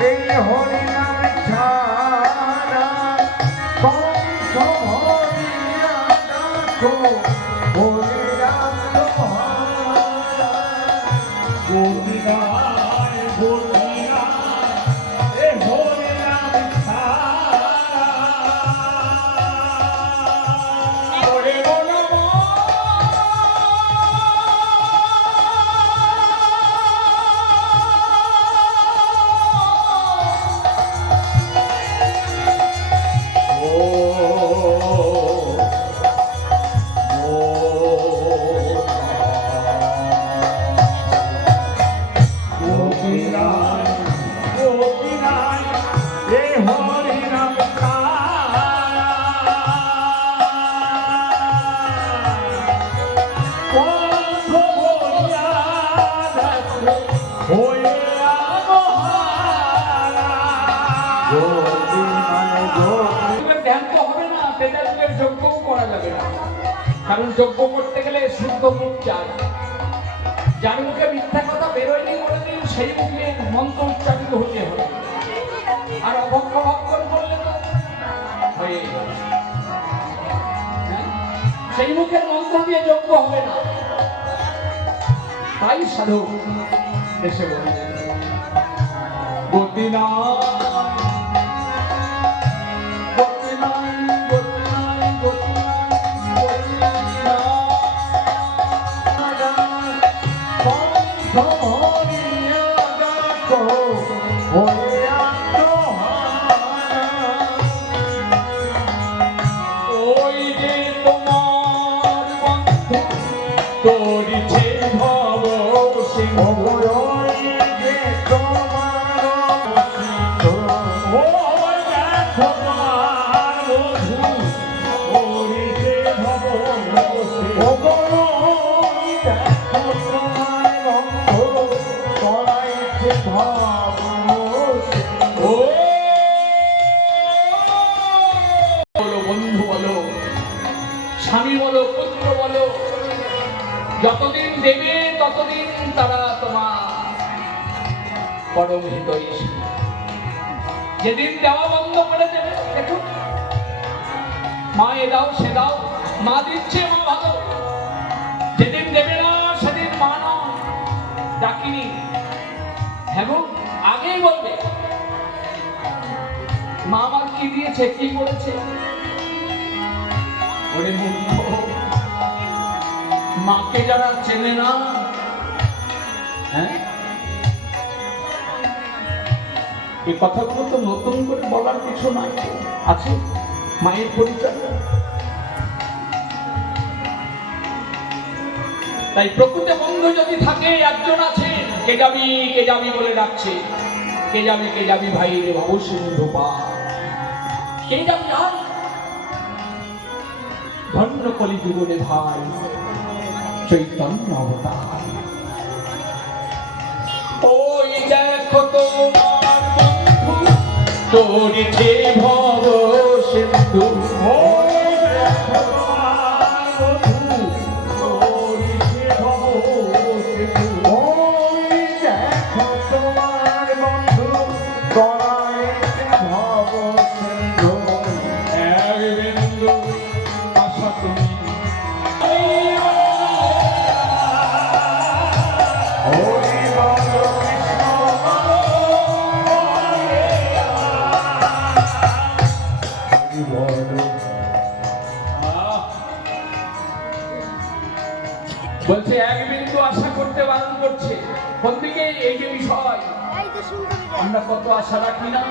এই হরি নাম ছাড়া। কম সময় রাখো তেজাল যুগের যজ্ঞও করা যাবে না। কারণ যজ্ঞ করতে গেলে শুদ্ধ মুখ চাই। যার মুখে মিথ্যা কথা বেরোয়নি কোনোদিন, সেই মুখে মন্ত্র উচ্চারিত হতে হবে। আর অভক্ষ ভক্ষণ করলে তো হয়ে? সেই মুখের মন্ত্র দিয়ে যোগ্য হবে না। তাই সাধু এসে বলে গতিনা ওই স্বামী বলো, পুত্র বলো, যতদিন দেবে, ততদিন তারা তোমার পরম হিতৈষী যেদিন দেওয়া বন্ধ করে দেবে, দেখুন। মা, এ দাও, সে দাও, মা দিচ্ছে, মা ভালো। যেদিন দেবে না, সেদিন মা না। ডাকিনি। হ্যাঁ আগেই বলবে। মা আমার কি দিয়েছে, কি করেছে? মাকে যারা চেনে না হ্যাঁ? এই কথাগুলো তো নতুন করে বলার কিছু নাই। আছে? মায়ের পরিচয়? তাই প্রকৃত বন্ধু যদি থাকে, একজন আছে, কে যাবি কে যাবি বলে ডাকছে। কে যাবি কে যাবি ভাই রে বাবু সিন্ধু পা। কে যাবি আর ধন্য কলি জীবনে ভাই চৈতন্য অবতার ওই দেখো তোমার বন্ধু তোরিছে ভব তুমি বলছে এক বিন্দু আশা করতে বারণ করছে। কোন দিকে এই যে বিষয়। আমরা কত আশা রাখি না?